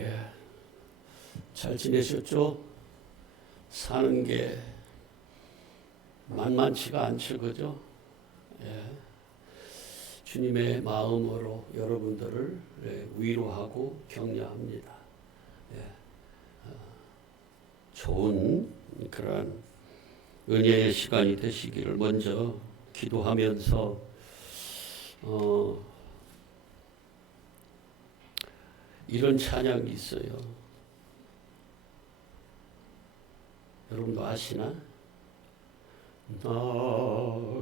예, 잘 지내셨죠? 사는 게 만만치가 않죠, 그죠? 예, 주님의 마음으로 여러분들을 위로하고 격려합니다. 예, 좋은 그런 은혜의 시간이 되시기를 먼저 기도하면서 이런 찬양이 있어요. 여러분도 아시나? 나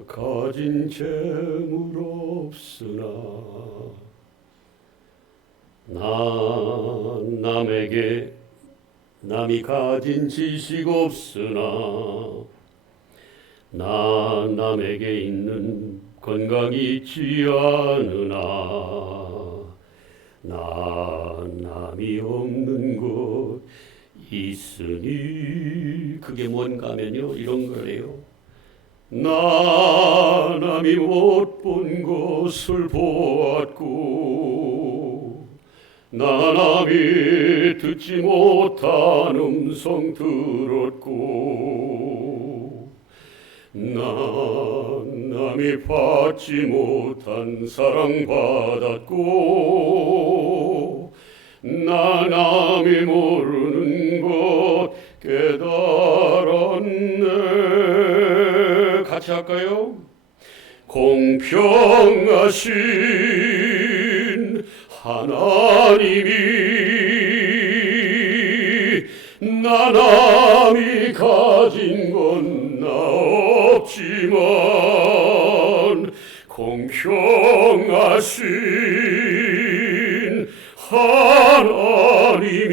가진 재물 없으나 나 남에게 남이 가진 지식 없으나 나 남에게 있는 건강이 있지 않으나 나 남이 없는 곳 있으니 그게 뭔가 하면요 이런 거래요. 나 남이 못 본 것을 보았고 나 남이 듣지 못한 음성 들었고 나 남이 받지 못한 사랑 받았고 나 남이 모르는 것 깨달았네. 같이 할까요? 공평하신 하나님이 나 남이 가진 건 나 없지만 공평하신 하나님이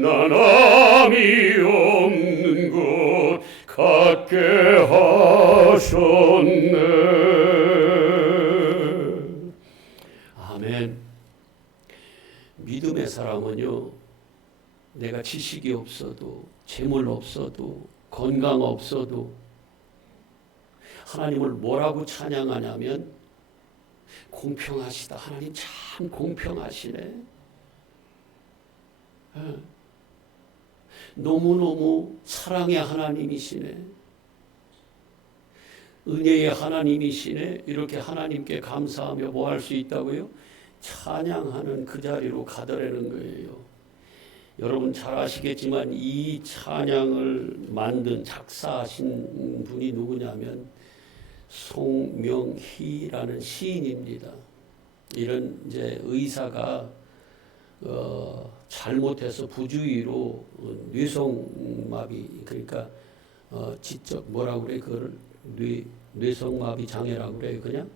나 남이 없는 것 갖게 하셨네. 아멘. 믿음의 사람은요, 내가 지식이 없어도 재물 없어도 건강 없어도 하나님을 뭐라고 찬양하냐면 공평하시다. 하나님 참 공평하시네. 너무너무 사랑의 하나님이시네. 은혜의 하나님이시네. 이렇게 하나님께 감사하며 뭐 할 수 있다고요? 찬양하는 그 자리로 가더라는 거예요. 여러분 잘 아시겠지만 이 찬양을 만든 작사하신 분이 누구냐면 송명희라는 시인입니다. 이런 이제 의사가 잘못해서 부주의로 뇌성마비 그러니까 지적 뭐라고 그래 그걸 뇌성마비 장애라고 그래요 그냥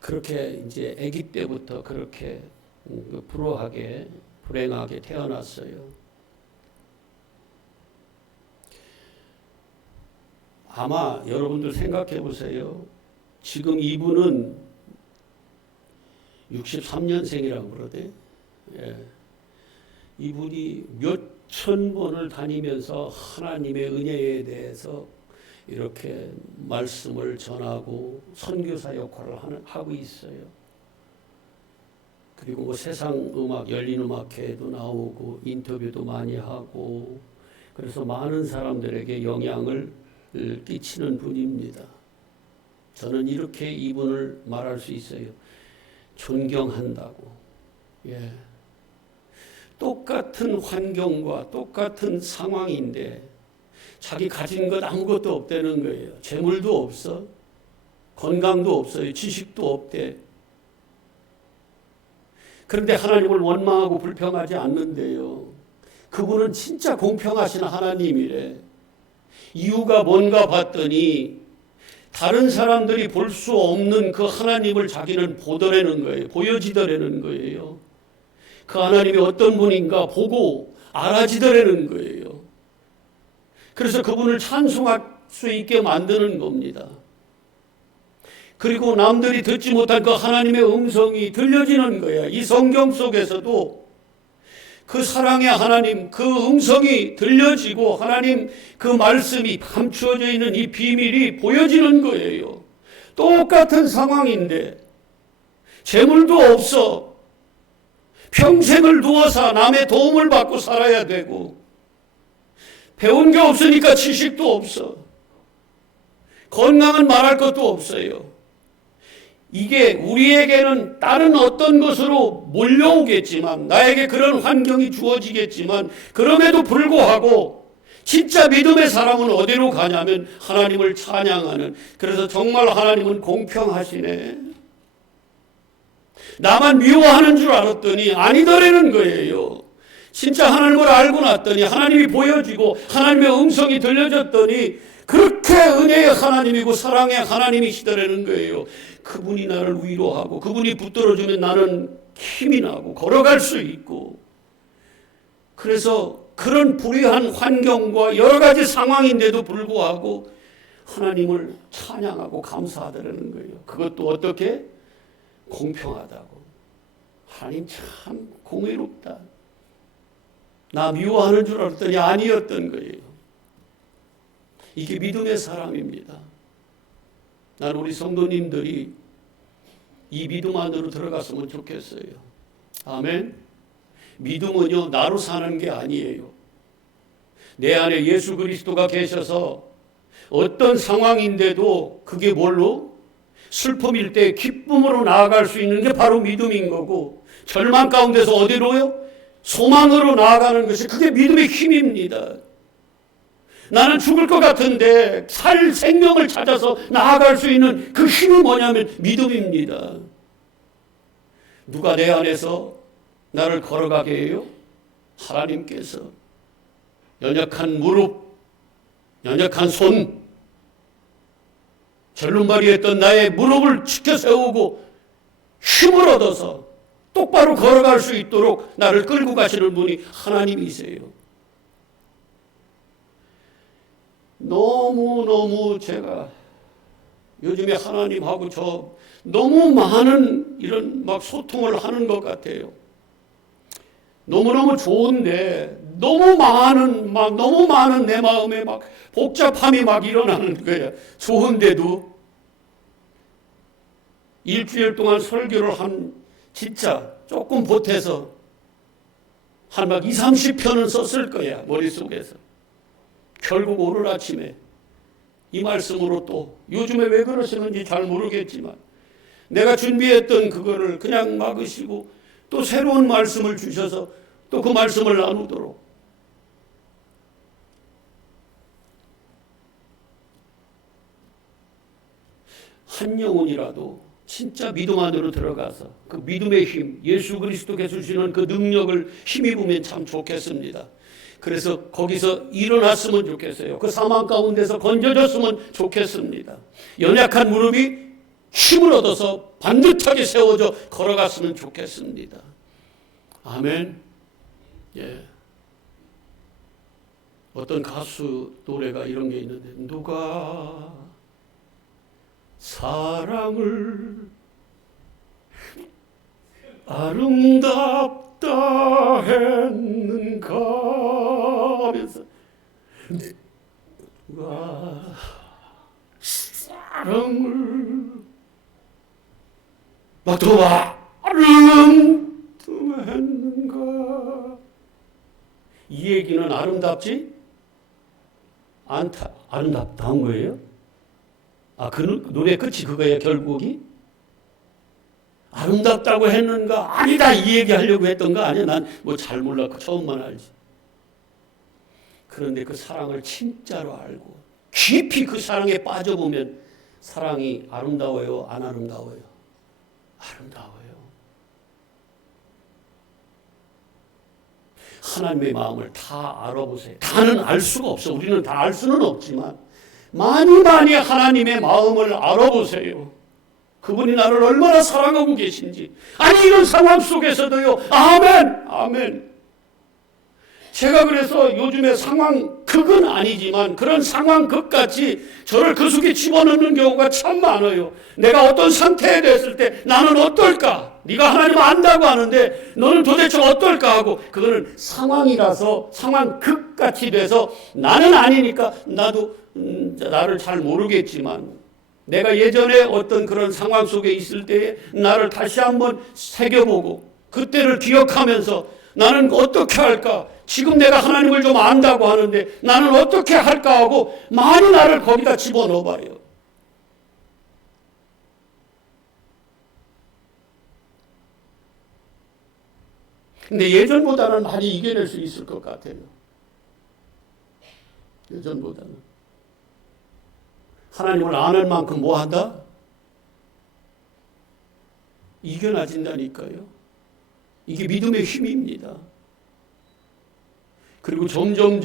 그렇게 이제 아기 때부터 그렇게 불행하게 태어났어요. 아마 여러분들 생각해 보세요. 지금 이분은 63년생이라고 그러대. 이분이 몇천 번을 다니면서 하나님의 은혜에 대해서 이렇게 말씀을 전하고 선교사 역할을 하고 있어요. 그리고 뭐 세상 음악, 열린 음악회에도 나오고 인터뷰도 많이 하고 그래서 많은 사람들에게 영향을 끼치는 분입니다. 저는 이렇게 이분을 말할 수 있어요. 존경한다고. 똑같은 환경과 똑같은 상황인데 자기 가진 것 아무것도 없다는 거예요. 재물도 없어. 건강도 없어요. 지식도 없대. 그런데 하나님을 원망하고 불평하지 않는데요. 그분은 진짜 공평하신 하나님이래. 이유가 뭔가 봤더니 다른 사람들이 볼 수 없는 그 하나님을 자기는 보더라는 거예요. 보여지더라는 거예요. 그 하나님이 어떤 분인가 보고 알아지더라는 거예요. 그래서 그분을 찬송할 수 있게 만드는 겁니다. 그리고 남들이 듣지 못한 그 하나님의 음성이 들려지는 거야. 이 성경 속에서도 그 사랑의 하나님, 그 음성이 들려지고 하나님 그 말씀이 감추어져 있는 이 비밀이 보여지는 거예요. 똑같은 상황인데 재물도 없어. 평생을 누워서 남의 도움을 받고 살아야 되고, 배운 게 없으니까 지식도 없어. 건강은 말할 것도 없어요. 이게 우리에게는 다른 어떤 것으로 몰려오겠지만, 나에게 그런 환경이 주어지겠지만, 그럼에도 불구하고 진짜 믿음의 사람은 어디로 가냐면 하나님을 찬양하는, 그래서 정말 하나님은 공평하시네. 나만 미워하는 줄 알았더니 아니더라는 거예요. 진짜 하나님을 알고 났더니, 하나님이 보여지고 하나님의 음성이 들려졌더니 그렇게 은혜의 하나님이고 사랑의 하나님이시더라는 거예요. 그분이 나를 위로하고 그분이 붙들어주면 나는 힘이 나고 걸어갈 수 있고, 그래서 그런 불의한 환경과 여러 가지 상황인데도 불구하고 하나님을 찬양하고 감사하더라는 거예요. 그것도 어떻게? 공평하다고. 하나님 참 공의롭다. 나 미워하는 줄 알았더니 아니었던 거예요. 이게 믿음의 사람입니다. 난 우리 성도님들이 이 믿음 안으로 들어갔으면 좋겠어요. 아멘. 믿음은요, 나로 사는 게 아니에요. 내 안에 예수 그리스도가 계셔서 어떤 상황인데도 그게 뭘로? 슬픔일 때 기쁨으로 나아갈 수 있는 게 바로 믿음인 거고, 절망 가운데서 어디로요? 소망으로 나아가는 것이, 그게 믿음의 힘입니다. 나는 죽을 것 같은데 살 생명을 찾아서 나아갈 수 있는 그 힘이 뭐냐면 믿음입니다. 누가 내 안에서 나를 걸어가게 해요? 하나님께서. 연약한 무릎, 연약한 손, 절름발이했던 나의 무릎을 지켜 세우고 힘을 얻어서 똑바로 걸어갈 수 있도록 나를 끌고 가시는 분이 하나님이세요. 너무너무 제가 요즘에 하나님하고 저 너무 많은 이런 막 소통을 하는 것 같아요. 너무너무 좋은데 너무 많은 내 마음에 막 복잡함이 막 일어나는 거예요. 좋은데도 일주일 동안 설교를 진짜 조금 보태서 한 막 20-30편은 썼을 거야, 머릿속에서. 결국 오늘 아침에 이 말씀으로 또, 요즘에 왜 그러시는지 잘 모르겠지만 내가 준비했던 그거를 그냥 막으시고 또 새로운 말씀을 주셔서 또 그 말씀을 나누도록. 한 영혼이라도 진짜 믿음 안으로 들어가서 그 믿음의 힘, 예수 그리스도께서 주시는 그 능력을 힘입으면 참 좋겠습니다. 그래서 거기서 일어났으면 좋겠어요. 그 사망 가운데서 건져졌으면 좋겠습니다. 연약한 무릎이 힘을 얻어서 반듯하게 세워져 걸어갔으면 좋겠습니다. 아멘. 예. 어떤 가수 노래가 이런 게 있는데, 누가 사랑을 아름답다 했는가 하면서, 누가 사랑을 막 더 아름다했는가. 이 얘기는 아름답지 않다, 아름답다한 거예요? 그 노래 끝이 그거예요, 결국이? 아름답다고 했는가? 아니다, 이 얘기 하려고 했던 거 아니야? 난 뭐 잘 몰라, 처음만 알지. 그런데 그 사랑을 진짜로 알고 깊이 그 사랑에 빠져보면 사랑이 아름다워요, 안 아름다워요? 아름다워요. 하나님의 마음을 다 알아보세요. 다는 알 수가 없어. 우리는 다 알 수는 없지만 많이 하나님의 마음을 알아보세요. 그분이 나를 얼마나 사랑하고 계신지. 아니, 이런 상황 속에서도요. 아멘, 아멘. 제가 그래서 요즘에 상황극은 아니지만 그런 상황극같이 저를 그 속에 집어넣는 경우가 참 많아요. 내가 어떤 상태에 됐을 때 나는 어떨까? 네가 하나님 안다고 하는데 너는 도대체 어떨까 하고, 그거는 상황이라서 상황극같이 돼서 나는 아니니까 나도 나를 잘 모르겠지만 내가 예전에 어떤 그런 상황 속에 있을 때에 나를 다시 한번 새겨보고 그때를 기억하면서 나는 어떻게 할까? 지금 내가 하나님을 좀 안다고 하는데 나는 어떻게 할까 하고 많이 나를 거기다 집어넣어 봐요. 근데 예전보다는 많이 이겨낼 수 있을 것 같아요. 예전보다는. 하나님을 아는 만큼 뭐 한다? 이겨나진다니까요. 이게 믿음의 힘입니다. 그리고 점점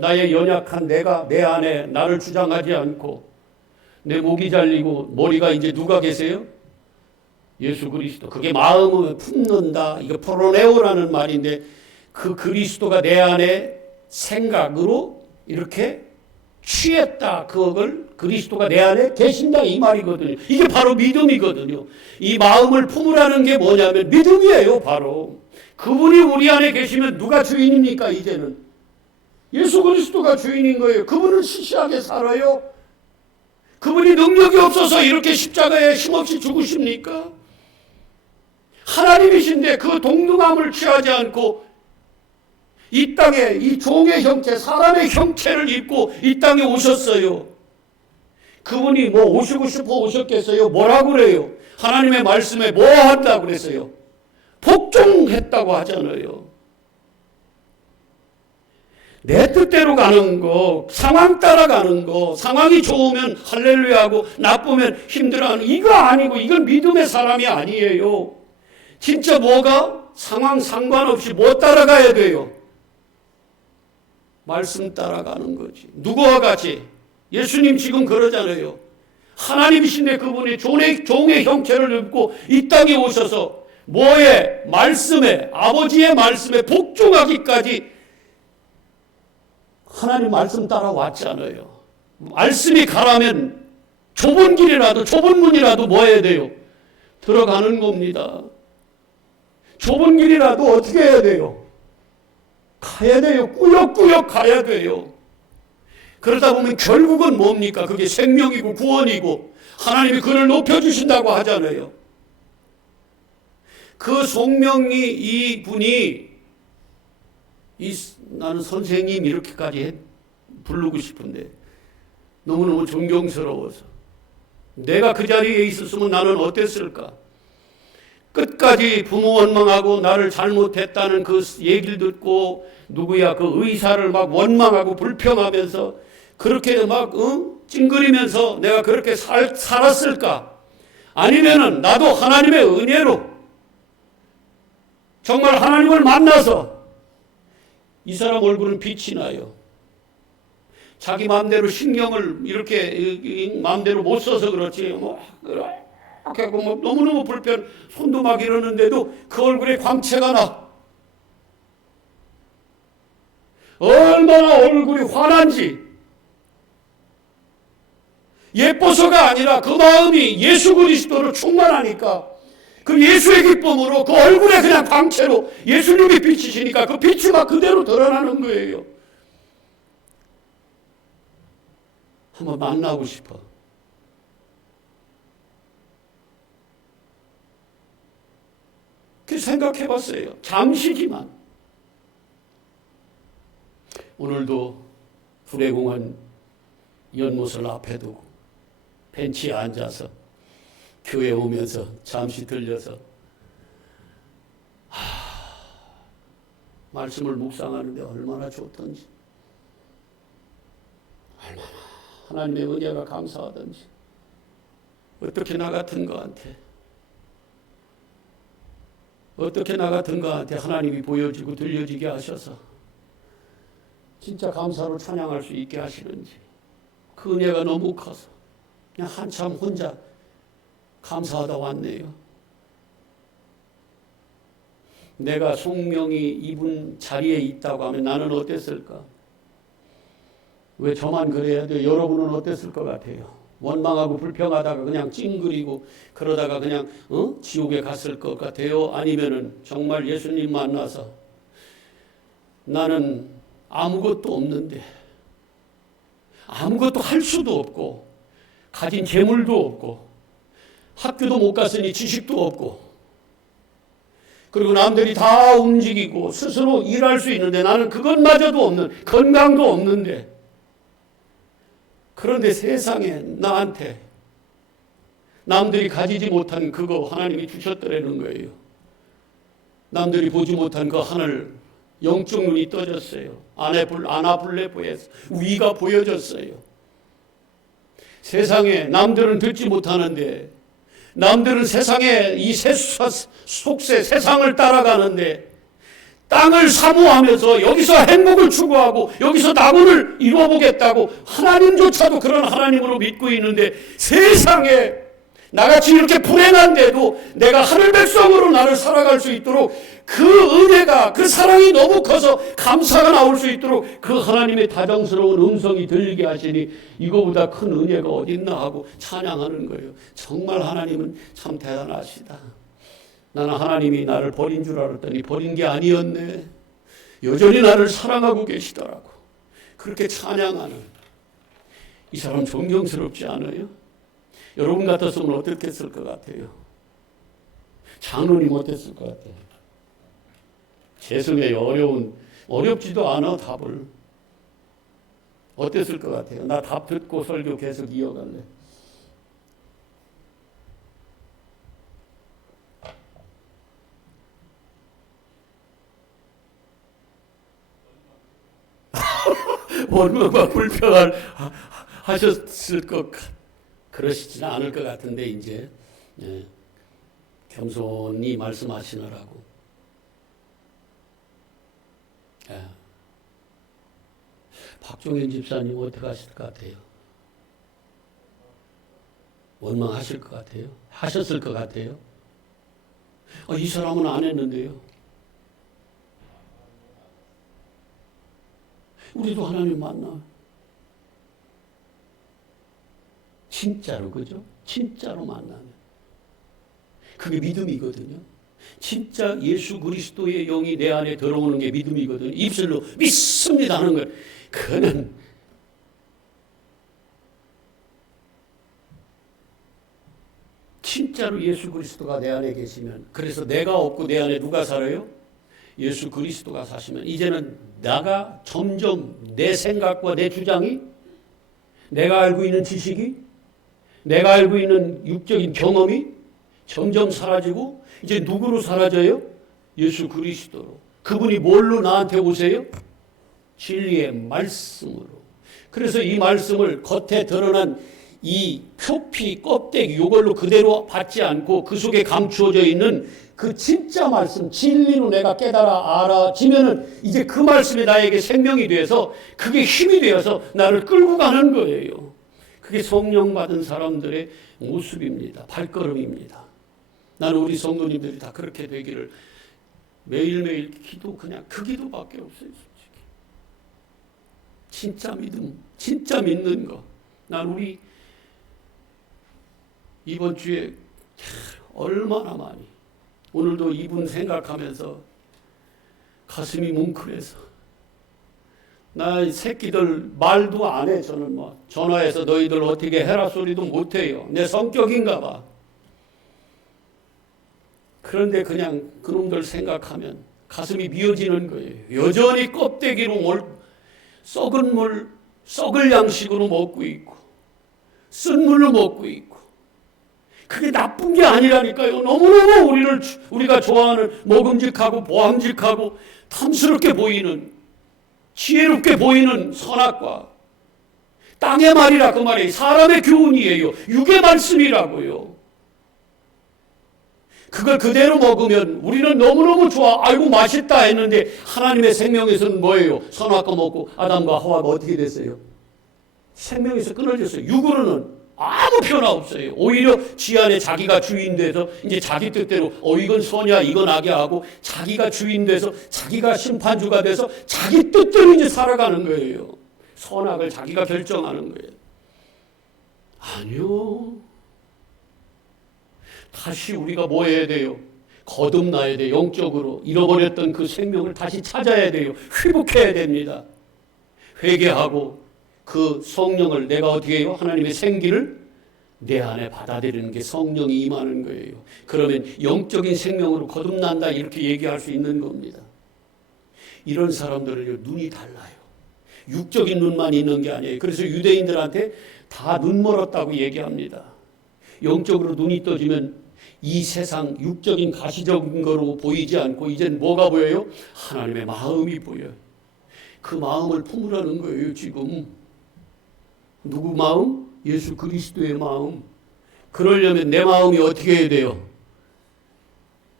나의 연약한 내가 내 안에 나를 주장하지 않고 내 목이 잘리고 머리가 이제 누가 계세요? 예수 그리스도. 그게 마음을 품는다. 이거 프로네오라는 말인데 그 그리스도가 내 안에 생각으로 이렇게 취했다. 그걸 그리스도가 내 안에 계신다 이 말이거든요. 이게 바로 믿음이거든요. 이 마음을 품으라는 게 뭐냐면 믿음이에요. 바로 그분이 우리 안에 계시면 누가 주인입니까? 이제는 예수 그리스도가 주인인 거예요. 그분은 시시하게 살아요. 그분이 능력이 없어서 이렇게 십자가에 힘없이 죽으십니까? 하나님이신데 그 동등함을 취하지 않고 이 땅에 이 종의 형체, 사람의 형체를 입고 이 땅에 오셨어요. 그분이 뭐 오시고 싶어 오셨겠어요? 뭐라고 그래요? 하나님의 말씀에 뭐 한다고 그랬어요? 복종했다고 하잖아요. 내 뜻대로 가는 거, 상황 따라가는 거, 상황이 좋으면 할렐루야하고 나쁘면 힘들어하는 이거 아니고 이건 믿음의 사람이 아니에요. 진짜 뭐가 상황 상관없이 뭐 따라가야 돼요? 말씀 따라가는 거지. 누구와 같이? 예수님 지금 그러잖아요. 하나님이신데 그분이 종의 형체를 입고 이 땅에 오셔서 뭐에? 말씀에, 아버지의 말씀에 복종하기까지 하나님 말씀 따라왔잖아요. 말씀이 가라면 좁은 길이라도 좁은 문이라도 뭐 해야 돼요? 들어가는 겁니다. 좁은 길이라도 어떻게 해야 돼요? 가야 돼요. 꾸역꾸역 가야 돼요. 그러다 보면 결국은 뭡니까? 그게 생명이고 구원이고 하나님이 그를 높여주신다고 하잖아요. 그 송명이 이분이 나는 선생님 이렇게까지 부르고 싶은데 너무너무 존경스러워서 내가 그 자리에 있었으면 나는 어땠을까? 끝까지 부모 원망하고 나를 잘못했다는 그 얘기를 듣고 누구야 그 의사를 막 원망하고 불평하면서 그렇게 막 찡그리면서 내가 그렇게 살았을까? 아니면은 나도 하나님의 은혜로 정말 하나님을 만나서 이 사람 얼굴은 빛이 나요. 자기 마음대로 신경을 이렇게 마음대로 못 써서 그렇지 뭐 이렇게 하고 뭐 너무너무 불편 손도 막 이러는데도 그 얼굴에 광채가 나. 얼마나 얼굴이 환한지. 예뻐서가 아니라 그 마음이 예수 그리스도로 충만하니까 그 예수의 기쁨으로 그 얼굴에 그냥 광채로 예수님이 비치시니까 그 빛이 막 그대로 드러나는 거예요. 한번 만나고 싶어. 그 생각해 봤어요. 잠시지만. 오늘도 구례공원 연못을 앞에 두고 벤치에 앉아서 교회 오면서 잠시 들려서 말씀을 묵상하는데 얼마나 좋던지 얼마나 하나님의 은혜가 감사하던지 어떻게 나 같은 거한테 하나님이 보여지고 들려지게 하셔서 진짜 감사로 찬양할 수 있게 하시는지 그 은혜가 너무 커서 그냥 한참 혼자 감사하다 왔네요. 내가 송명이 이분 자리에 있다고 하면 나는 어땠을까? 왜 저만 그래야 돼요? 여러분은 어땠을 것 같아요? 원망하고 불평하다가 그냥 찡그리고 그러다가 그냥 지옥에 갔을 것 같아요? 아니면은 정말 예수님 만나서 나는 아무것도 없는데 아무것도 할 수도 없고 가진 재물도 없고 학교도 못 갔으니 지식도 없고 그리고 남들이 다 움직이고 스스로 일할 수 있는데 나는 그것마저도 없는, 건강도 없는데, 그런데 세상에 나한테 남들이 가지지 못한 그거 하나님이 주셨더라는 거예요. 남들이 보지 못한 그 하늘, 영적 눈이 떠졌어요. 아나블레보에서 위가 보여졌어요. 세상에 남들은 듣지 못하는데, 남들은 세상에 이 속세 세상을 따라가는데 땅을 사모하면서 여기서 행복을 추구하고 여기서 낙원을 이루어보겠다고 하나님조차도 그런 하나님으로 믿고 있는데, 세상에 나같이 이렇게 불행한데도 내가 하늘 백성으로 나를 살아갈 수 있도록 그 은혜가, 그 사랑이 너무 커서 감사가 나올 수 있도록 그 하나님의 다정스러운 음성이 들리게 하시니 이거보다 큰 은혜가 어딨나 하고 찬양하는 거예요. 정말 하나님은 참 대단하시다. 나는 하나님이 나를 버린 줄 알았더니 버린 게 아니었네. 여전히 나를 사랑하고 계시더라고. 그렇게 찬양하는 이 사람 존경스럽지 않아요? 여러분 같았으면 어떻게 했을 것 같아요? 장로님 어땠을 것 같아요? 재성의 어렵지도 않아. 답을 어땠을 것 같아요? 나 답 듣고 설교 계속 이어갈래. 원망과 불평을 하셨을 것 그러시지는 않을 것 같은데 이제 겸손히 말씀하시느라고. 박종현 집사님 어떻게 하실 것 같아요? 원망하실 것 같아요? 하셨을 것 같아요? 이 사람은 안 했는데요. 우리도 하나님 만나. 진짜로, 그죠? 진짜로 만나는. 그게 믿음이거든요. 진짜 예수 그리스도의 영이 내 안에 들어오는 게 믿음이거든요. 입술로 믿습니다 하는 걸. 그는 진짜로 예수 그리스도가 내 안에 계시면, 그래서 내가 없고 내 안에 누가 살아요? 예수 그리스도가 사시면 이제는 나가 점점 내 생각과 내 주장이, 내가 알고 있는 지식이, 내가 알고 있는 육적인 경험이 점점 사라지고 이제 누구로 사라져요? 예수 그리스도로. 그분이 뭘로 나한테 오세요? 진리의 말씀으로. 그래서 이 말씀을 겉에 드러난 이 표피 껍데기 이걸로 그대로 받지 않고 그 속에 감추어져 있는 그 진짜 말씀, 진리로 내가 깨달아 알아지면은 이제 그 말씀이 나에게 생명이 되어서 그게 힘이 되어서 나를 끌고 가는 거예요. 그게 성령 받은 사람들의 모습입니다. 발걸음입니다. 나는 우리 성도님들이 다 그렇게 되기를 매일매일 기도, 그냥 그 기도밖에 없어요. 솔직히. 진짜 믿음, 진짜 믿는 거. 난 우리 이번 주에 얼마나 많이, 오늘도 이분 생각하면서 가슴이 뭉클해서, 나 새끼들 말도 안 해. 저는 뭐 전화해서 너희들 어떻게 해라 소리도 못 해요. 내 성격인가 봐. 그런데 그냥 그놈들 생각하면 가슴이 미어지는 거예요. 여전히 껍데기로 썩은 물, 썩을 양식으로 먹고 있고 쓴 물로 먹고 있고, 그게 나쁜 게 아니라니까요. 너무너무 우리가 좋아하는 먹음직하고 보암직하고 탐스럽게 보이는, 지혜롭게 보이는 선악과 땅의 말이라 그 말이 사람의 교훈이에요. 육의 말씀이라고요. 그걸 그대로 먹으면 우리는 너무너무 좋아, 아이고 맛있다 했는데 하나님의 생명에서는 뭐예요? 선악과 먹고 아담과 하와가 어떻게 됐어요? 생명에서 끊어졌어요. 육으로는 아무 변화 없어요. 오히려 지 안에 자기가 주인 돼서 이제 자기 뜻대로 이건 선이야 이건 악이야 하고 자기가 주인 돼서 자기가 심판주가 돼서 자기 뜻대로 이제 살아가는 거예요. 선악을 자기가 결정하는 거예요. 아니요. 다시 우리가 뭐 해야 돼요? 거듭나야 돼요. 영적으로 잃어버렸던 그 생명을 다시 찾아야 돼요. 회복해야 됩니다. 회개하고 그 성령을 내가 어떻게 해요? 하나님의 생기를 내 안에 받아들이는 게 성령이 임하는 거예요. 그러면 영적인 생명으로 거듭난다 이렇게 얘기할 수 있는 겁니다. 이런 사람들은 눈이 달라요. 육적인 눈만 있는 게 아니에요. 그래서 유대인들한테 다 눈 멀었다고 얘기합니다. 영적으로 눈이 떠지면 이 세상 육적인 가시적인 거로 보이지 않고 이젠 뭐가 보여요? 하나님의 마음이 보여요. 그 마음을 품으라는 거예요. 지금 누구 마음? 예수 그리스도의 마음. 그러려면 내 마음이 어떻게 해야 돼요?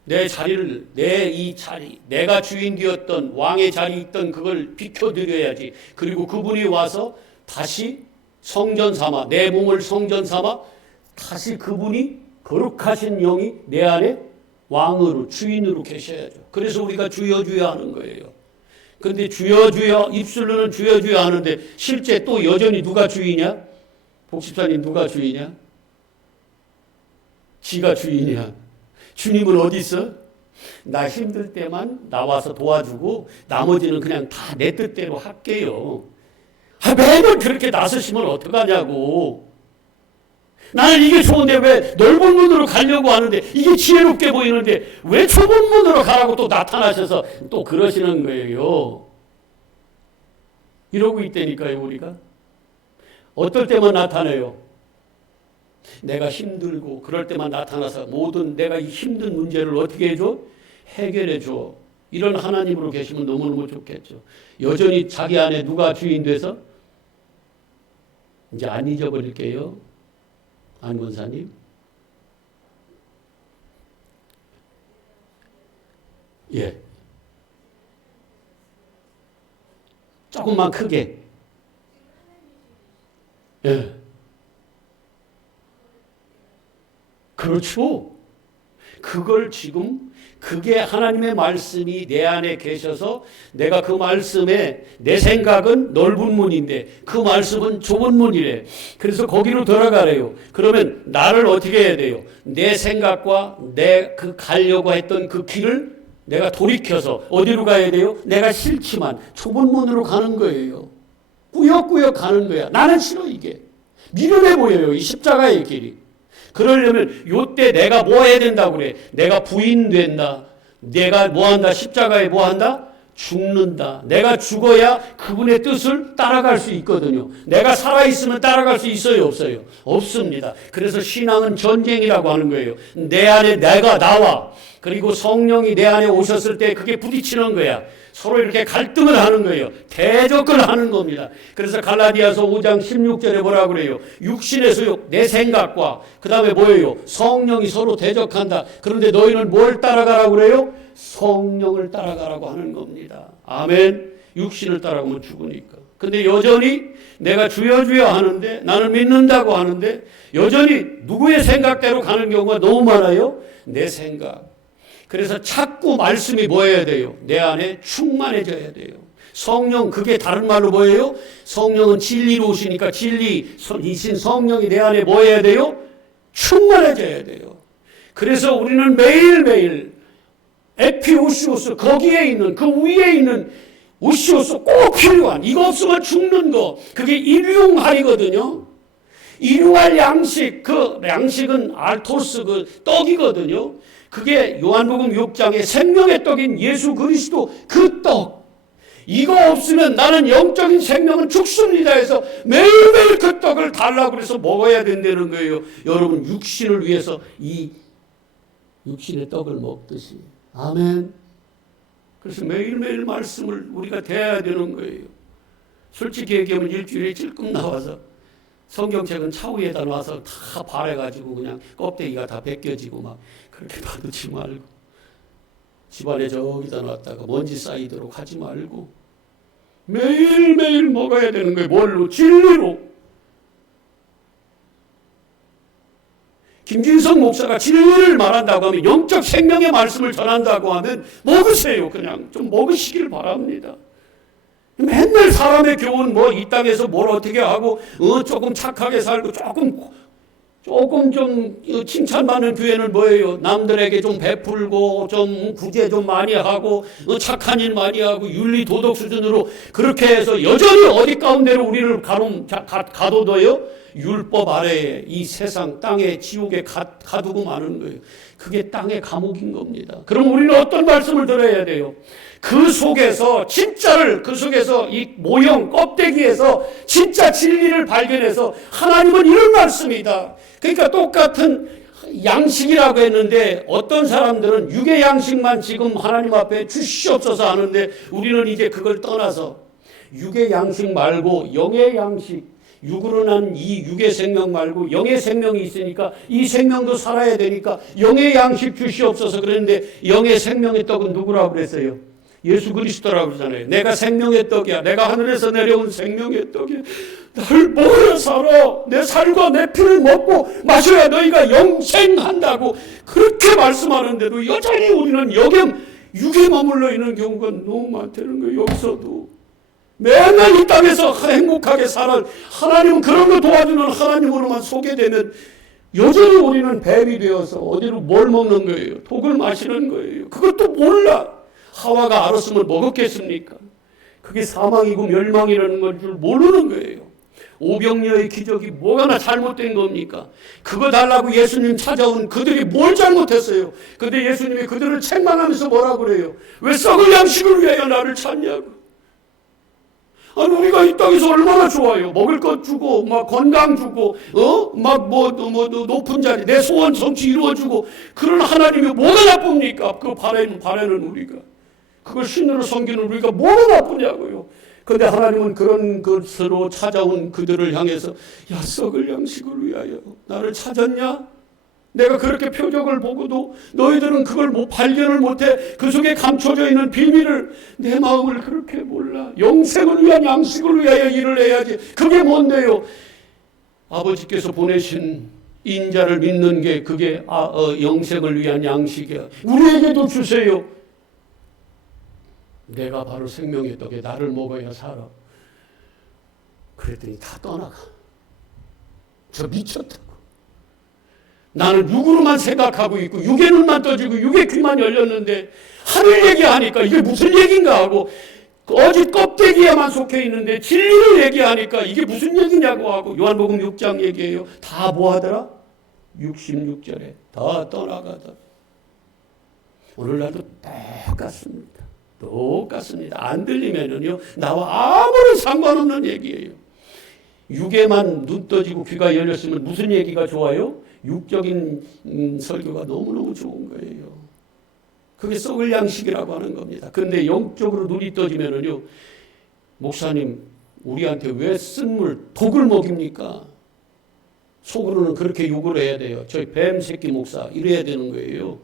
내 자리를, 내 이 자리, 내가 주인 되었던 왕의 자리 있던 그걸 비켜드려야지. 그리고 그분이 와서 다시 성전 삼아, 내 몸을 성전 삼아 다시 그분이 거룩하신 영이 내 안에 왕으로, 주인으로 계셔야죠. 그래서 우리가 주여 주여 하는 거예요. 그런데 주여 주여, 입술로는 주여 주여 하는데 실제 또 여전히 누가 주인이야? 복집사님 누가 주인이야? 지가 주인이야. 주님은 어디 있어? 나 힘들 때만 나와서 도와주고 나머지는 그냥 다 내 뜻대로 할게요. 매번 그렇게 나서시면 어떡하냐고. 나는 이게 좋은데 왜 넓은 문으로 가려고 하는데 이게 지혜롭게 보이는데 왜 좁은 문으로 가라고 또 나타나셔서 또 그러시는 거예요. 이러고 있다니까요. 우리가. 어떨 때만 나타나요? 내가 힘들고 그럴 때만 나타나서 모든 내가 이 힘든 문제를 어떻게 해줘? 해결해줘. 이런 하나님으로 계시면 너무너무 좋겠죠. 여전히 자기 안에 누가 주인 돼서 이제 안 잊어버릴게요. 안 권사님. 예. 조금만 크게. 예. 그렇죠. 그걸 지금 그게 하나님의 말씀이 내 안에 계셔서 내가 그 말씀에 내 생각은 넓은 문인데 그 말씀은 좁은 문이래. 그래서 거기로 들어가래요. 그러면 나를 어떻게 해야 돼요? 내 생각과 내 그 가려고 했던 그 길을 내가 돌이켜서 어디로 가야 돼요? 내가 싫지만 좁은 문으로 가는 거예요. 꾸역꾸역 가는 거야. 나는 싫어 이게. 미련해 보여요. 이 십자가의 길이. 그러려면 요때 내가 뭐 해야 된다고 그래? 내가 부인된다. 내가 뭐 한다? 십자가에 뭐 한다? 죽는다. 내가 죽어야 그분의 뜻을 따라갈 수 있거든요. 내가 살아있으면 따라갈 수 있어요? 없어요? 없습니다. 그래서 신앙은 전쟁이라고 하는 거예요. 내 안에 내가 나와. 그리고 성령이 내 안에 오셨을 때 그게 부딪히는 거야. 서로 이렇게 갈등을 하는 거예요. 대적을 하는 겁니다. 그래서 갈라디아서 5장 16절에 뭐라고 그래요? 육신의 소욕, 내 생각과 그 다음에 뭐예요? 성령이 서로 대적한다. 그런데 너희는 뭘 따라가라고 그래요? 성령을 따라가라고 하는 겁니다. 아멘. 육신을 따라가면 죽으니까. 근데 여전히 내가 주여 주여 하는데 나는 믿는다고 하는데 여전히 누구의 생각대로 가는 경우가 너무 많아요. 내 생각. 그래서 자꾸 말씀이 뭐 해야 돼요? 내 안에 충만해져야 돼요. 성령, 그게 다른 말로 뭐예요? 성령은 진리로 오시니까 진리이신 성령이 내 안에 뭐 해야 돼요? 충만해져야 돼요. 그래서 우리는 매일매일 에피오시오스, 거기에 있는, 그 위에 있는 오시오스 꼭 필요한, 이거 없으면 죽는 거, 그게 일용할이거든요. 일용할 양식, 그 양식은 알토스, 그 떡이거든요. 그게 요한복음 6장의 생명의 떡인 예수 그리스도 그 떡. 이거 없으면 나는 영적인 생명은 죽습니다 해서 매일매일 그 떡을 달라고 그래서 먹어야 된다는 거예요. 여러분 육신을 위해서 이 육신의 떡을 먹듯이. 아멘. 그래서 매일매일 말씀을 우리가 대해야 되는 거예요. 솔직히 얘기하면 일주일에 찔끔 나와서 성경책은 차후에다 놔서 다 바래가지고 그냥 껍데기가 다 벗겨지고 막 그렇게 놔두지 말고 집안에 저기다 놨다가 먼지 쌓이도록 하지 말고 매일매일 먹어야 되는 거예요. 뭘로? 진리로. 김진성 목사가 진리를 말한다고 하면 영적 생명의 말씀을 전한다고 하면 먹으세요. 그냥 좀 먹으시길 바랍니다. 맨날 사람의 교훈 뭐 이 땅에서 뭘 어떻게 하고 조금 착하게 살고 조금 조금 좀 칭찬받는 교회는 뭐예요? 남들에게 좀 베풀고 좀 구제 좀 많이 하고 착한 일 많이 하고 윤리 도덕 수준으로 그렇게 해서 여전히 어디 가운데로 우리를 가둬둬요? 율법 아래에 이 세상 땅에 지옥에 가두고 마는 거예요. 그게 땅의 감옥인 겁니다. 그럼 우리는 어떤 말씀을 들어야 돼요? 그 속에서 진짜를, 그 속에서 이 모형 껍데기에서 진짜 진리를 발견해서 하나님은 이런 말씀이다. 그러니까 똑같은 양식이라고 했는데 어떤 사람들은 육의 양식만 지금 하나님 앞에 주시옵소서 하는데 우리는 이제 그걸 떠나서 육의 양식 말고 영의 양식, 육으로 난 이 육의 생명 말고 영의 생명이 있으니까 이 생명도 살아야 되니까 영의 양식 주시옵소서 그랬는데 영의 생명의 떡은 누구라고 그랬어요? 예수 그리스도라고 그러잖아요. 내가 생명의 떡이야. 내가 하늘에서 내려온 생명의 떡이야. 나를 먹어야 살아. 내 살과 내 피를 먹고 마셔야 너희가 영생한다고 그렇게 말씀하는데도 여전히 우리는 영영 육에 머물러 있는 경우가 너무 많다는 거예요. 여기서도 맨날 이 땅에서 행복하게 살아. 하나님은 그런 거 도와주는 하나님으로만 소개되면 여전히 우리는 뱀이 되어서 어디로 뭘 먹는 거예요? 독을 마시는 거예요. 그것도 몰라. 하와가 알았으면 먹었겠습니까? 그게 사망이고 멸망이라는 걸 줄 모르는 거예요. 오병이어의 기적이 뭐가 잘못된 겁니까? 그거 달라고 예수님 찾아온 그들이 뭘 잘못했어요? 근데 예수님이 그들을 책망하면서 뭐라 그래요? 왜 썩을 양식을 위하여 나를 찾냐고. 아니 우리가 이 땅에서 얼마나 좋아요. 먹을 것 주고 막 건강 주고 막 높은 자리 내 소원 성취 이루어주고 그런 하나님이 뭐가 나쁩니까? 그 바라는 우리가 그걸 신으로 섬기는 우리가 뭐가 나쁘냐고요. 그런데 하나님은 그런 것으로 찾아온 그들을 향해서 야 썩을 양식을 위하여 나를 찾았냐? 내가 그렇게 표적을 보고도 너희들은 그걸 발견을 못해. 그 속에 감춰져 있는 비밀을 내 마음을 그렇게 몰라. 영생을 위한 양식을 위하여 일을 해야지. 그게 뭔데요? 아버지께서 보내신 인자를 믿는 게 그게 영생을 위한 양식이야. 우리에게도 주세요. 내가 바로 생명의 떡에 나를 먹어야 살아. 그랬더니 다 떠나가. 저 미쳤다고. 나는 육으로만 생각하고 있고 육의 눈만 떠지고 육의 귀만 열렸는데 하늘 얘기하니까 이게 무슨 얘기인가 하고 어짓 껍데기에만 속해 있는데 진리를 얘기하니까 이게 무슨 얘기냐고 하고 요한복음 6장 얘기예요. 다 뭐하더라? 66절에 다 떠나가더라. 오늘날도 똑같습니다. 안 들리면은요 나와 아무런 상관없는 얘기예요. 육에만 눈 떠지고 귀가 열렸으면 무슨 얘기가 좋아요? 육적인 설교가 너무너무 좋은 거예요. 그게 썩을 양식이라고 하는 겁니다. 그런데 영적으로 눈이 떠지면은요, 목사님, 우리한테 왜 쓴물, 독을 먹입니까? 속으로는 그렇게 욕을 해야 돼요. 저희 뱀 새끼 목사, 이래야 되는 거예요.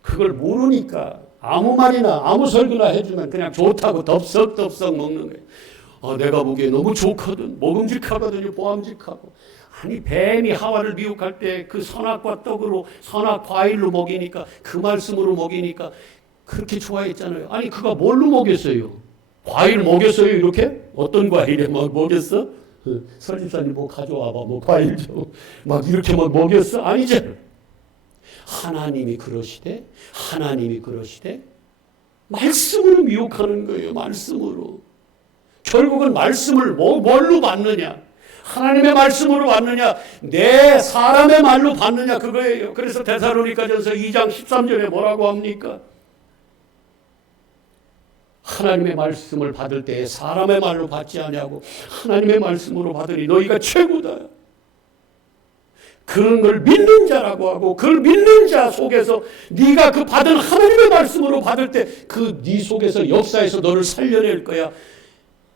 그걸 모르니까 아무 말이나 아무 설교나 해주면 그냥 좋다고 덥석덥석 먹는 거예요. 내가 보기에 너무 좋거든. 먹음직하거든요. 보암직하고. 아니 뱀이 하와를 미혹할 때 그 선악과 떡으로 선악 과일로 먹이니까 그 말씀으로 먹이니까 그렇게 좋아했잖아요. 아니 그가 뭘로 먹였어요? 과일 먹였어요 이렇게? 어떤 과일에 막 먹였어? 설집사님 뭐 가져와봐 뭐 과일 좀 막 이렇게 막 먹였어? 아니지. 하나님이 그러시되 말씀으로 미혹하는 거예요. 말씀으로. 결국은 말씀을 뭘로 받느냐? 하나님의 말씀으로 받느냐? 내 사람의 말로 받느냐? 그거예요. 그래서 데살로니가전서 2장 13절에 뭐라고 합니까? 하나님의 말씀을 받을 때 사람의 말로 받지 아니하고 하나님의 말씀으로 받으니 너희가 최고다. 그런 걸 믿는 자라고 하고 그걸 믿는 자 속에서 네가 그 받은 하나님의 말씀으로 받을 때 그 네 속에서 역사에서 너를 살려낼 거야.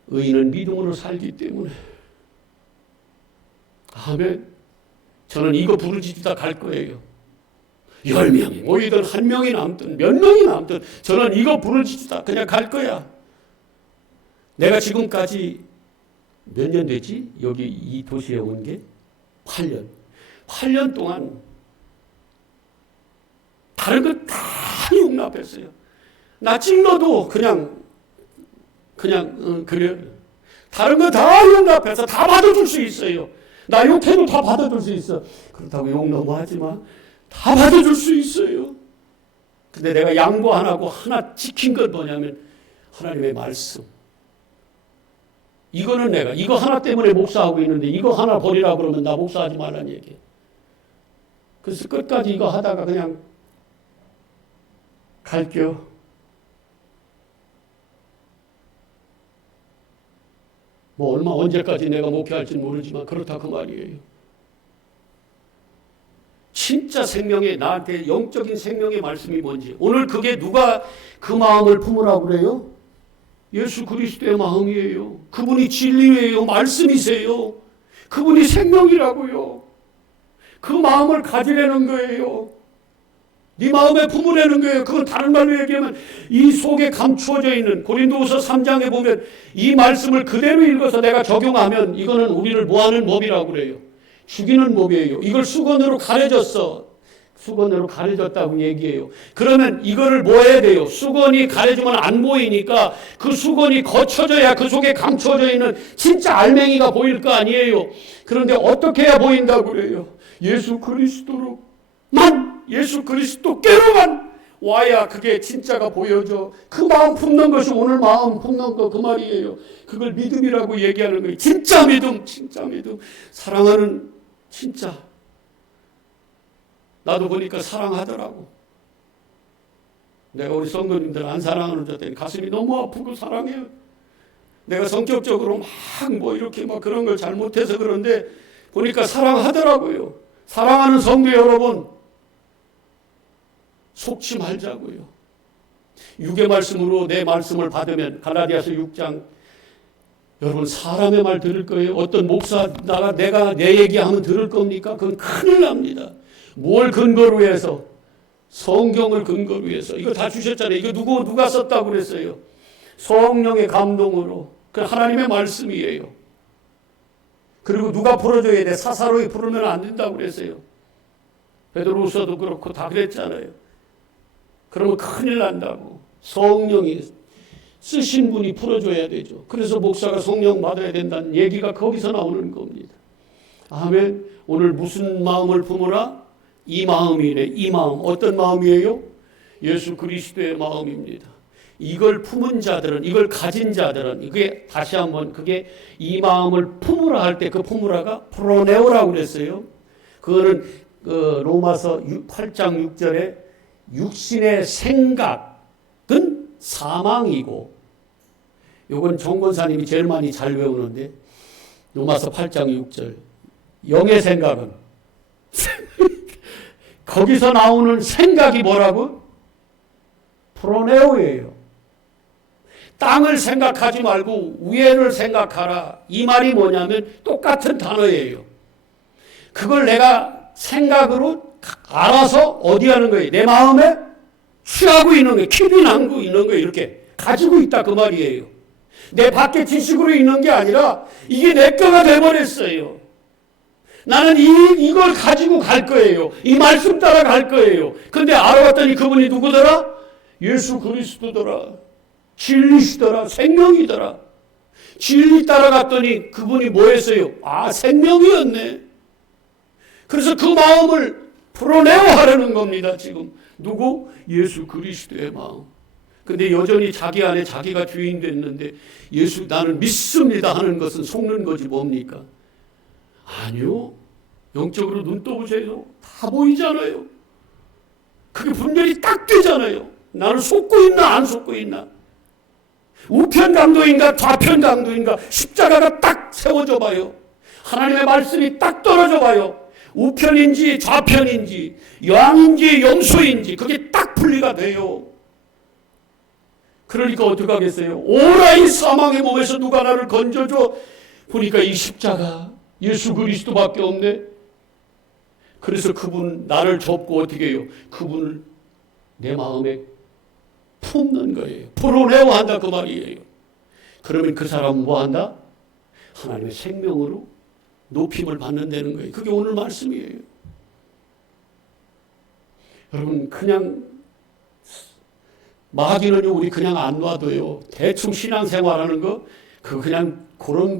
의인은 믿음으로 살기 때문에. 아멘. 저는 이거 부르짖다 갈 거예요. 10명이 모이든 1명이 남든 몇 명이 남든 저는 이거 부르짖다 그냥 갈 거야. 내가 지금까지 몇 년 됐지? 여기 이 도시에 온 게 8년 동안 다른 거 다 용납했어요. 나 찔러도 그냥 그래. 다른 거 다 용납해서 다 받아줄 수 있어요. 나 욕해도 다 받아줄 수 있어. 그렇다고 욕 너무 하지 마. 다 받아줄 수 있어요. 근데 내가 양보 안 하고 하나 지킨 건 뭐냐면 하나님의 말씀. 이거는 내가 이거 하나 때문에 목사하고 있는데 이거 하나 버리라고 그러면 나 목사하지 말라는 얘기예요. 그래서 끝까지 이거 하다가 그냥 갈게요. 뭐 얼마 언제까지 내가 목회할지는 모르지만 그렇다 그 말이에요. 진짜 생명의 나한테 영적인 생명의 말씀이 뭔지 오늘 그게 누가 그 마음을 품으라고 그래요? 예수 그리스도의 마음이에요. 그분이 진리예요. 말씀이세요. 그분이 생명이라고요. 그 마음을 가지려는 거예요. 네 마음에 품으려는 거예요. 그건 다른 말로 얘기하면 이 속에 감추어져 있는 고린도후서 3장에 보면 이 말씀을 그대로 읽어서 내가 적용하면 이거는 우리를 뭐하는 법이라고 그래요. 죽이는 법이에요. 이걸 수건으로 가려졌어. 수건으로 가려졌다고 얘기해요. 그러면 이거를 뭐 해야 돼요? 수건이 가려주면 안 보이니까 그 수건이 거쳐져야 그 속에 감춰져 있는 진짜 알맹이가 보일 거 아니에요. 그런데 어떻게 해야 보인다고 그래요? 예수 그리스도로만, 예수 그리스도께로만 와야 그게 진짜가 보여져. 그 마음 품는 것이 오늘 마음 품는 거 그 말이에요. 그걸 믿음이라고 얘기하는 거예요. 진짜 믿음, 진짜 믿음. 사랑하는 진짜. 나도 보니까 사랑하더라고. 내가 우리 성도님들 안 사랑하는 줄 알았더니 가슴이 너무 아프고 사랑해요. 내가 성격적으로 막 뭐 이렇게 막 그런 걸 잘못해서 그런데 보니까 사랑하더라고요. 사랑하는 성도 여러분, 속지 말자고요. 육의 말씀으로 내 말씀을 받으면 갈라디아서 6장 여러분 사람의 말 들을 거예요? 어떤 목사 내가 내 얘기하면 들을 겁니까? 그건 큰일 납니다. 뭘 근거로 해서? 성경을 근거로 해서. 이거 다 주셨잖아요. 이거 누가 썼다고 그랬어요? 성령의 감동으로. 그 하나님의 말씀이에요. 그리고 누가 풀어줘야 돼? 사사로이 풀으면 안 된다고 그랬어요. 베드로후서도 그렇고 다 그랬잖아요. 그러면 큰일 난다고. 성령이 쓰신 분이 풀어줘야 되죠. 그래서 목사가 성령 받아야 된다는 얘기가 거기서 나오는 겁니다. 아멘. 오늘 무슨 마음을 품으라? 이 마음이래. 이 마음. 어떤 마음이에요? 예수 그리스도의 마음입니다. 이걸 품은 자들은, 이걸 가진 자들은, 이게 다시 한번 그게 이 마음을 품으라 할 때 그 품으라가 프로네오라고 그랬어요. 그거는 로마서 8장 6절에 육신의 생각은 사망이고, 요건 정권사님이 제일 많이 잘 외우는데 로마서 8장 6절 영의 생각은 거기서 나오는 생각이 뭐라고? 프로네오예요. 땅을 생각하지 말고 위에를 생각하라. 이 말이 뭐냐면 똑같은 단어예요. 그걸 내가 생각으로 알아서 어디 하는 거예요? 내 마음에 취하고 있는 거예요. 킵이 남고 있는 거예요. 이렇게 가지고 있다 그 말이에요. 내 밖에 지식으로 있는 게 아니라 이게 내 거가 돼버렸어요. 나는 이걸 가지고 갈 거예요. 이 말씀 따라 갈 거예요. 근데 알아봤더니 그분이 누구더라? 예수 그리스도더라. 진리시더라. 생명이더라. 진리 따라갔더니 그분이 뭐 했어요? 아, 생명이었네. 그래서 그 마음을 풀어내야 하려는 겁니다. 지금 누구? 예수 그리스도의 마음. 근데 여전히 자기 안에 자기가 주인 됐는데 예수 나는 믿습니다 하는 것은 속는 거지 뭡니까? 아니요. 영적으로 눈 떠보세요. 다 보이잖아요. 그게 분별이 딱 되잖아요. 나는 속고 있나 안 속고 있나. 우편 강도인가 좌편 강도인가 십자가가 딱 세워져 봐요. 하나님의 말씀이 딱 떨어져 봐요. 우편인지 좌편인지 양인지 염소인지 그게 딱 분리가 돼요. 그러니까 어떻게 하겠어요? 오라 이 사망의 몸에서 누가 나를 건져줘. 보니까 이 십자가 예수 그리스도밖에 없네. 그래서 그분 나를 접고 어떻게 해요? 그분을 내 마음에 품는 거예요. 풀어내야 한다 그 말이에요. 그러면 그 사람은 뭐 한다? 하나님의 생명으로 높임을 받는다는 거예요. 그게 오늘 말씀이에요. 여러분 그냥 마귀는요 우리 그냥 안 놔둬요. 대충 신앙생활하는 거 그거 그냥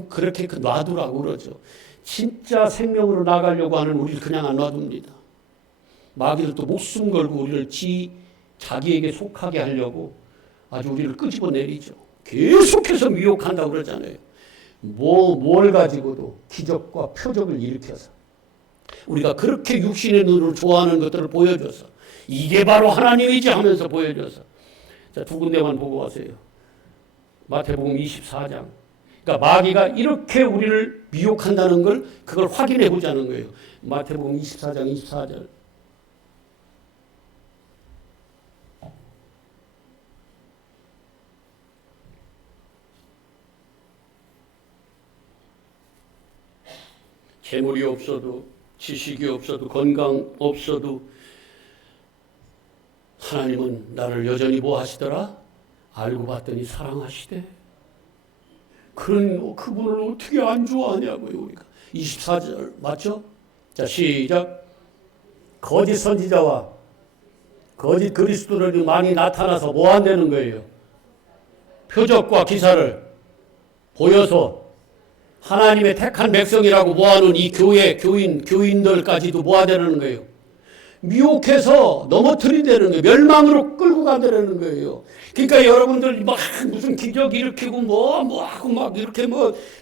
그렇게 놔두라고 그러죠. 진짜 생명으로 나가려고 하는 우리를 그냥 안 놔둡니다. 마귀를 또 목숨 걸고 우리를 자기에게 속하게 하려고 아주 우리를 끄집어 내리죠. 계속해서 미혹한다고 그러잖아요. 뭘 가지고도 기적과 표적을 일으켜서 우리가 그렇게 육신의 눈으로 좋아하는 것들을 보여줘서 이게 바로 하나님이지 하면서 보여줘서 자, 두 군데만 보고 가세요. 마태복음 24장. 그러니까 마귀가 이렇게 우리를 미혹한다는 걸 그걸 확인해 보자는 거예요. 마태복음 24장 24절. 재물이 없어도 지식이 없어도 건강 없어도 하나님은 나를 여전히 뭐 하시더라? 알고 봤더니 사랑하시대. 그분을 어떻게 안 좋아하냐고요, 우리가. 24절 맞죠? 자, 시작. 거짓 선지자와 거짓 그리스도들이 많이 나타나서 뭐 한다는 거예요? 표적과 기사를 보여서 하나님의 택한 백성이라고 모아놓은 이 교인들까지도 모아내는 거예요. 미혹해서 넘어뜨린다는 거예요. 멸망으로 끌고 가다는 거예요. 그러니까 여러분들 막 무슨 기적 일으키고 뭐 하고 막 이렇게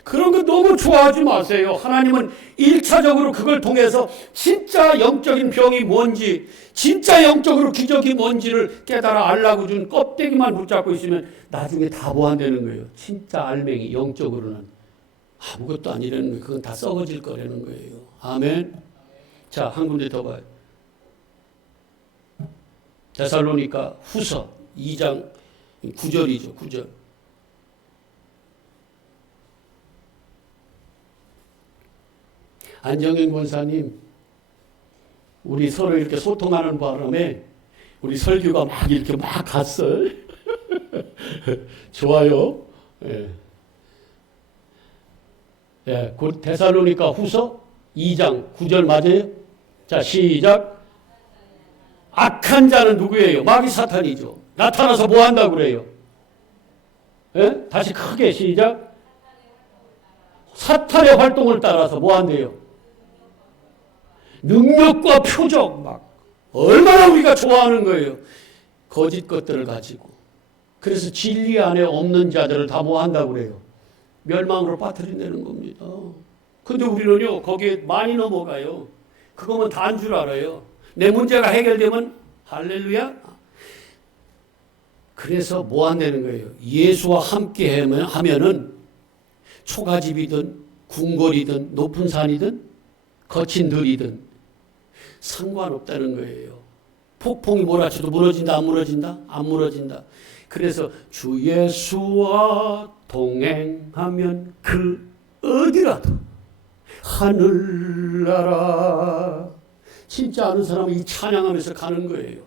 그런 거 너무 좋아하지 마세요. 하나님은 1차적으로 그걸 통해서 진짜 영적인 병이 뭔지, 진짜 영적으로 기적이 뭔지를 깨달아 알라고 준 껍데기만 붙잡고 있으면 나중에 다 보완되는 거예요. 진짜 알맹이 영적으로는 아무것도 아니라는 거예요. 그건 다 썩어질 거라는 거예요. 아멘. 자, 한 군데 더 봐요. 데살로니가 후서 2장 9절이죠. 9절. 안정현 권사님, 우리 서로 이렇게 소통하는 바람에 우리 설교가 막 이렇게 막 갔어요. 좋아요. 예. 예, 데살로니가 후서 2장 9절 맞아요? 자, 시작. 악한 자는 누구예요? 마귀 사탄이죠. 나타나서 뭐 한다고 그래요? 예? 다시 크게 시작. 사탄의 활동을 따라서 뭐 한대요? 능력과 표적 막 얼마나 우리가 좋아하는 거예요. 거짓 것들을 가지고. 그래서 진리 안에 없는 자들을 다 뭐 한다고 그래요? 멸망으로 빠뜨린다는 겁니다. 근데 우리는요, 거기에 많이 넘어가요. 그거면 다인 줄 알아요. 내 문제가 해결되면 할렐루야. 그래서 뭐 한다는 거예요? 예수와 함께 하면은 초가집이든 궁궐이든 높은 산이든 거친 들이든 상관없다는 거예요. 폭풍이 몰아쳐도 무너진다, 안 무너진다? 안 무너진다. 그래서 주 예수와 동행하면 그 어디라도 하늘나라. 진짜 아는 사람은 이 찬양하면서 가는 거예요.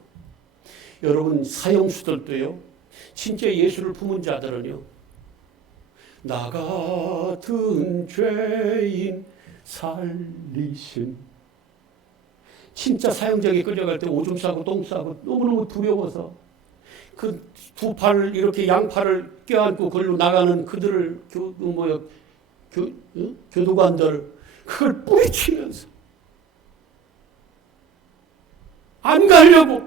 여러분 사형수들도요. 진짜 예수를 품은 자들은요. 나 같은 죄인 살리신. 진짜 사형장에 끌려갈 때 오줌 싸고 똥 싸고 너무너무 두려워서 그 두 팔을 이렇게 양팔을 껴안고 걸로 나가는 그들을 교도관들 그걸 뿌리치면서 안 가려고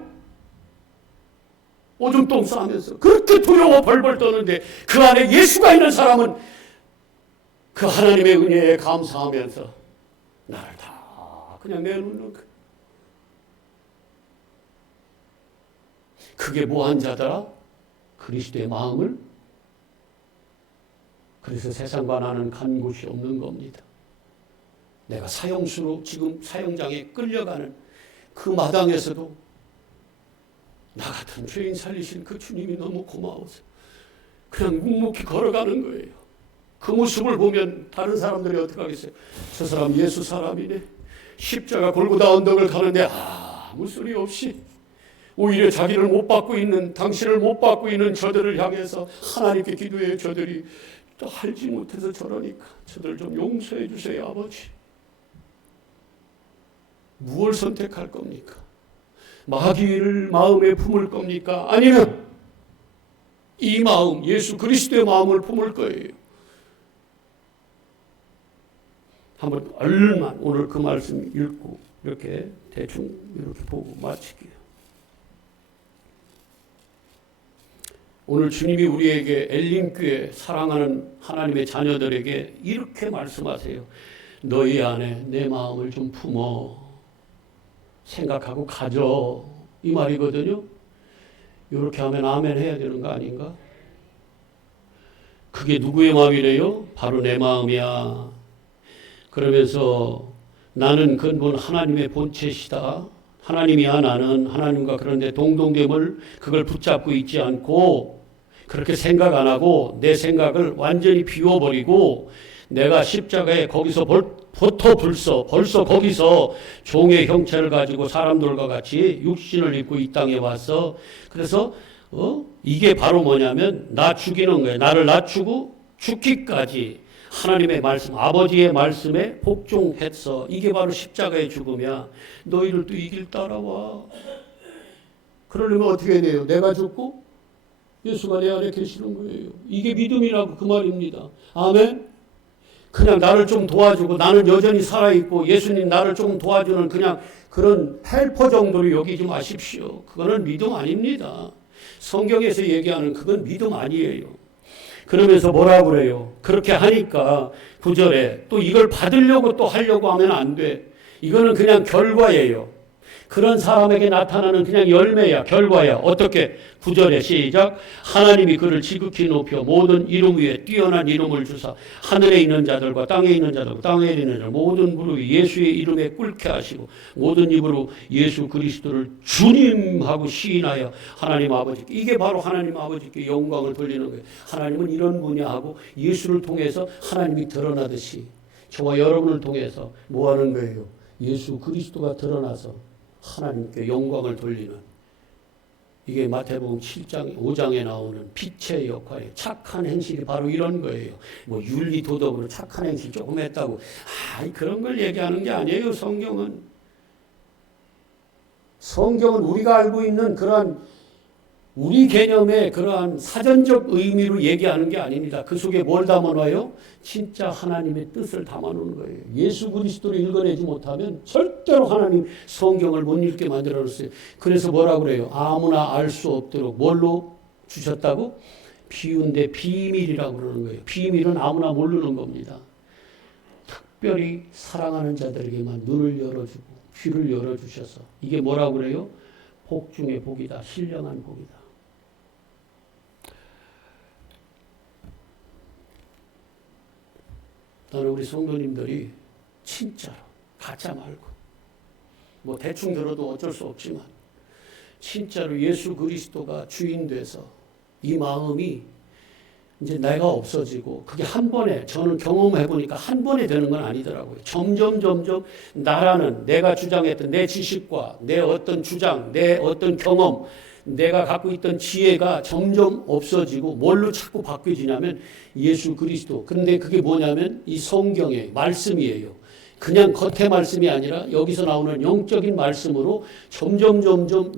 오줌 똥 싸면서 그렇게 두려워 벌벌 떠는데 그 안에 예수가 있는 사람은 그 하나님의 은혜에 감사하면서 나를 다 그냥 내놓는 그게 뭐한 자더라? 그리스도의 마음을. 그래서 세상과 나는 간 곳이 없는 겁니다. 내가 사형수로 지금 사형장에 끌려가는 그 마당에서도 나 같은 죄인 살리신 그 주님이 너무 고마워서 그냥 묵묵히 걸어가는 거예요. 그 모습을 보면 다른 사람들이 어떻게 하겠어요? 저 사람 예수 사람이네. 십자가 골고다 언덕을 가는데 아무 소리 없이 오히려 자기를 못 받고 있는, 당신을 못 받고 있는 저들을 향해서 하나님께 기도해요. 저들이 또 알지 못해서 저러니까 저들 좀 용서해 주세요, 아버지. 무엇을 선택할 겁니까? 마귀를 마음에 품을 겁니까? 아니면 이 마음, 예수 그리스도의 마음을 품을 거예요. 한번 얼만 오늘 그 말씀 읽고 이렇게 대충 이렇게 보고 마치게요. 오늘 주님이 우리에게 엘림교회 사랑하는 하나님의 자녀들에게 이렇게 말씀하세요. 너희 안에 내 마음을 좀 품어 생각하고 가져, 이 말이거든요. 이렇게 하면 아멘 해야 되는 거 아닌가? 그게 누구의 마음이래요? 바로 내 마음이야. 그러면서 나는 근본 하나님의 본체시다. 하나님이야 나는. 하나님과 그런데 동동됨을 그걸 붙잡고 있지 않고 그렇게 생각 안 하고 내 생각을 완전히 비워버리고 내가 십자가에 거기서 벌써 거기서 종의 형체를 가지고 사람들과 같이 육신을 입고 이 땅에 왔어. 그래서 이게 바로 뭐냐면 나 죽이는 거예요. 나를 낮추고 죽기까지 하나님의 말씀, 아버지의 말씀에 복종했어. 이게 바로 십자가의 죽음이야. 너희를 또 이 길 따라와. 그러려면 어떻게 해야 돼요? 내가 죽고 예수가 내 안에 계시는 거예요. 이게 믿음이라고 그 말입니다. 아멘. 그냥 나를 좀 도와주고 나는 여전히 살아있고 예수님 나를 좀 도와주는 그냥 그런 헬퍼 정도로 여기지 마십시오. 그거는 믿음 아닙니다. 성경에서 얘기하는 그건 믿음 아니에요. 그러면서 뭐라고 그래요? 그렇게 하니까 9절에 또 이걸 받으려고 또 하려고 하면 안 돼. 이거는 그냥 결과예요. 그런 사람에게 나타나는 그냥 열매야, 결과야. 어떻게? 9절에 시작. 하나님이 그를 지극히 높여 모든 이름 위에 뛰어난 이름을 주사 하늘에 있는 자들과 땅에 있는 자들과 땅에 있는 자들 모든 무릎이 예수의 이름에 꿇게 하시고 모든 입으로 예수 그리스도를 주님하고 시인하여 하나님 아버지께, 이게 바로 하나님 아버지께 영광을 돌리는 거예요. 하나님은 이런 분야 하고 예수를 통해서 하나님이 드러나듯이 저와 여러분을 통해서 뭐 하는 거예요? 예수 그리스도가 드러나서 하나님께 영광을 돌리는, 이게 마태복음 7장 5장에 나오는 빛의 역할이에요. 착한 행실이 바로 이런 거예요. 뭐 윤리 도덕으로 착한 행실 조금 했다고 그런 걸 얘기하는 게 아니에요. 성경은 우리가 알고 있는 그러한 우리 개념의 그러한 사전적 의미로 얘기하는 게 아닙니다. 그 속에 뭘 담아놔요? 진짜 하나님의 뜻을 담아놓는 거예요. 예수 그리스도를 읽어내지 못하면 절대로 하나님 성경을 못 읽게 만들어놨어요. 그래서 뭐라고 그래요? 아무나 알 수 없도록 뭘로 주셨다고? 비운데 비밀이라고 그러는 거예요. 비밀은 아무나 모르는 겁니다. 특별히 사랑하는 자들에게만 눈을 열어주고 귀를 열어주셔서 이게 뭐라고 그래요? 복 중에 복이다. 신령한 복이다. 나는 우리 성도님들이 진짜로 가짜 말고 뭐 대충 들어도 어쩔 수 없지만 진짜로 예수 그리스도가 주인 돼서 이 마음이 이제 내가 없어지고 그게 한 번에, 저는 경험해 보니까 한 번에 되는 건 아니더라고요. 점점 나라는 내가 주장했던 내 지식과 내 어떤 주장, 내 어떤 경험, 내가 갖고 있던 지혜가 점점 없어지고 뭘로 자꾸 바뀌어지냐면 예수 그리스도. 근데 그게 뭐냐면 이 성경의 말씀이에요. 그냥 겉의 말씀이 아니라 여기서 나오는 영적인 말씀으로 점점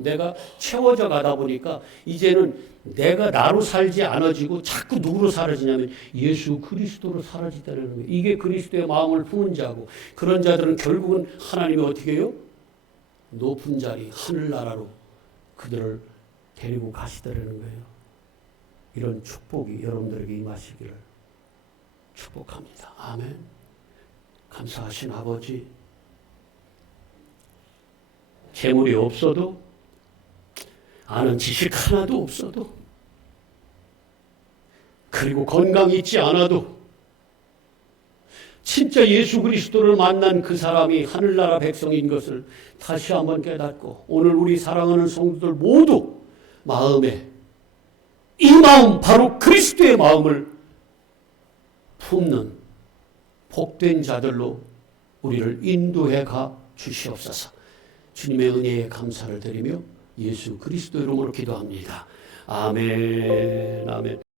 내가 채워져 가다 보니까 이제는 내가 나로 살지 않아지고 자꾸 누구로 사라지냐면 예수 그리스도로 사라지다는 거예요. 이게 그리스도의 마음을 품은 자고, 그런 자들은 결국은 하나님이 어떻게 해요? 높은 자리, 하늘나라로 그들을 데리고 가시다라는 거예요. 이런 축복이 여러분들에게 임하시기를 축복합니다. 아멘. 감사하신 아버지, 재물이 없어도, 아는 지식 하나도 없어도, 그리고 건강이 있지 않아도 진짜 예수 그리스도를 만난 그 사람이 하늘나라 백성인 것을 다시 한번 깨닫고, 오늘 우리 사랑하는 성도들 모두 마음에 이 마음, 바로 그리스도의 마음을 품는 복된 자들로 우리를 인도해 가 주시옵소서. 주님의 은혜에 감사를 드리며 예수 그리스도 이름으로 기도합니다. 아멘. 아멘.